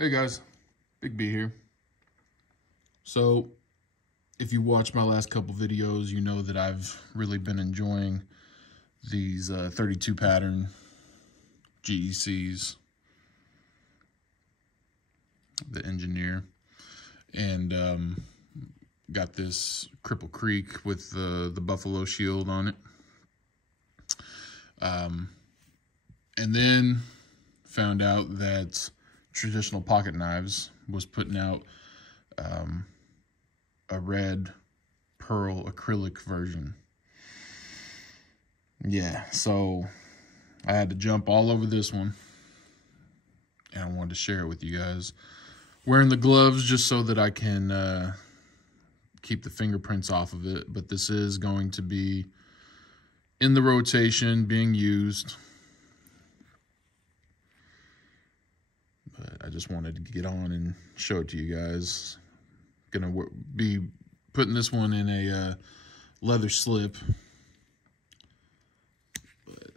Hey guys, Big B here. So, if you watched my last couple videos, you know that I've really been enjoying these 32 pattern GECs, the Engineer, and got this Cripple Creek with the Buffalo Shield on it. And then found out that Traditional Pocket Knives was putting out a red pearl acrylic version. Yeah, so I had to jump all over this one, and I wanted to share it with you guys. Wearing the gloves just so that I can keep the fingerprints off of it, but this is going to be in the rotation, being used. But I just wanted to get on and show it to you guys. Gonna be putting this one in a leather slip. But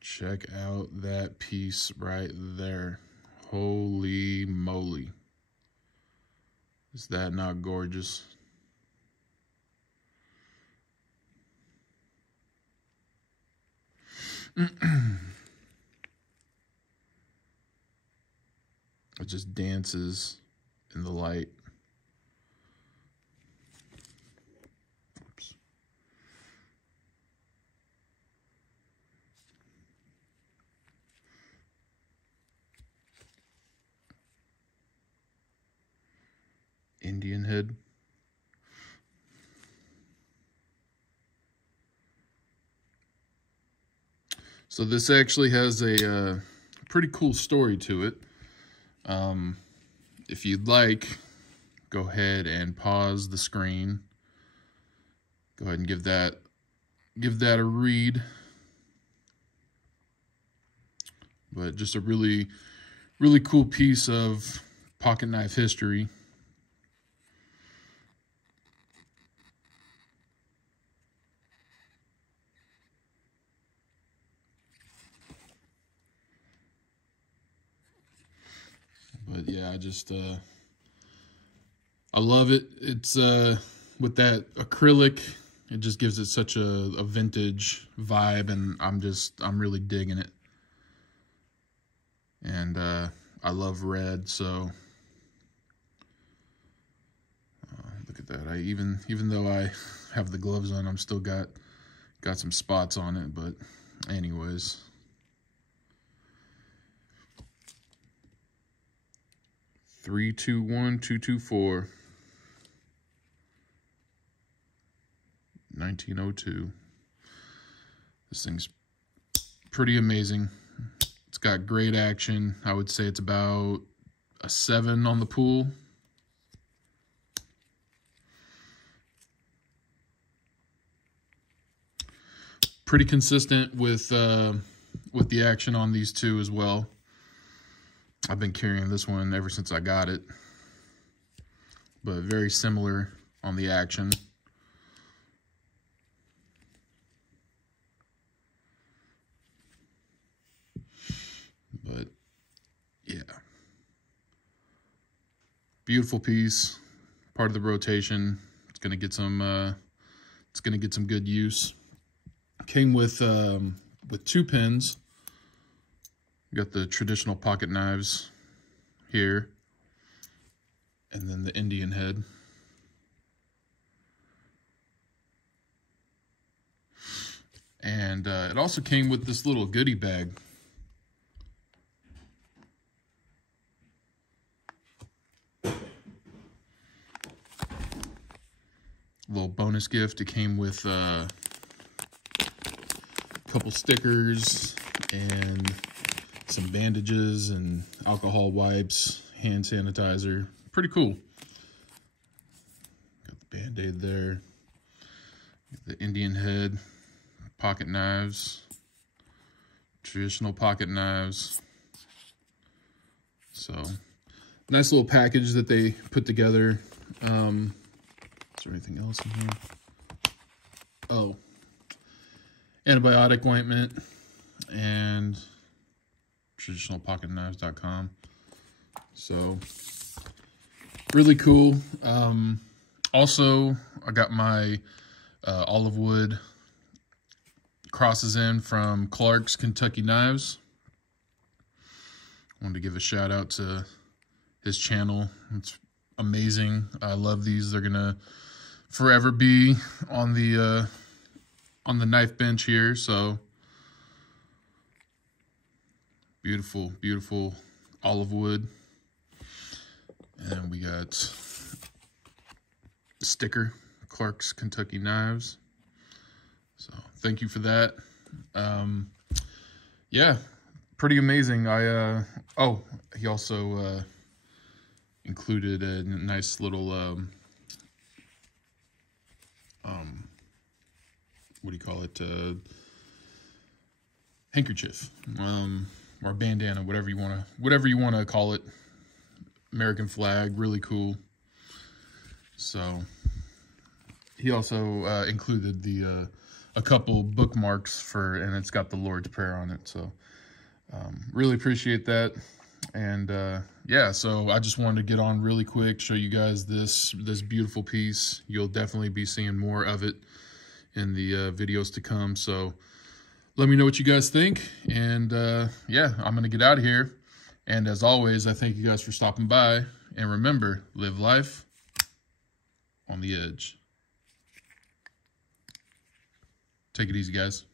check out that piece right there. Holy moly. Is that not gorgeous? It just dances in the light. Oops. Indian head. So this actually has a pretty cool story to it. If you'd like, go ahead and pause the screen. Go ahead and give that a read. But just a really cool piece of pocket knife history. But yeah, I love it. It's with that acrylic, it just gives it such a vintage vibe, and I'm really digging it. And I love red, so look at that. Even though I have the gloves on, I'm still got some spots on it, but anyways. 321-224, 1902. This thing's pretty amazing. It's got great action. I would say it's about a 7 on the pool. Pretty consistent with the action on these two as well. I've been carrying this one ever since I got it, but very similar on the action. But yeah, beautiful piece, part of the rotation. It's gonna get some good use. Came with 2 pins. Got the traditional pocket knives here, and then the Indian head. And it also came with this little goodie bag. Little bonus gift. It came with a couple stickers and some bandages and alcohol wipes, hand sanitizer. Pretty cool. Got the Band-Aid there. Got the Indian head, pocket knives, traditional pocket knives. So, nice little package that they put together. Is there anything else in here? Oh, antibiotic ointment and traditionalpocketknives.com. So really cool. Also, I got my olive wood crosses in from Clark's Kentucky Knives. Wanted to give a shout out to his channel. It's amazing. I love these. They're gonna forever be on the knife bench here. So beautiful, beautiful olive wood. And we got the sticker, Clark's Kentucky Knives. So thank you for that. Yeah, pretty amazing. Oh, he also included a nice little what do you call it? Handkerchief, or bandana, whatever you wanna call it. American flag, really cool. So he also included the a couple bookmarks and it's got the Lord's Prayer on it. So really appreciate that. And yeah, so I just wanted to get on really quick, show you guys this beautiful piece. You'll definitely be seeing more of it in the videos to come. So let me know what you guys think. And yeah, I'm gonna get out of here. And as always, I thank you guys for stopping by. And remember, live life on the edge. Take it easy, guys.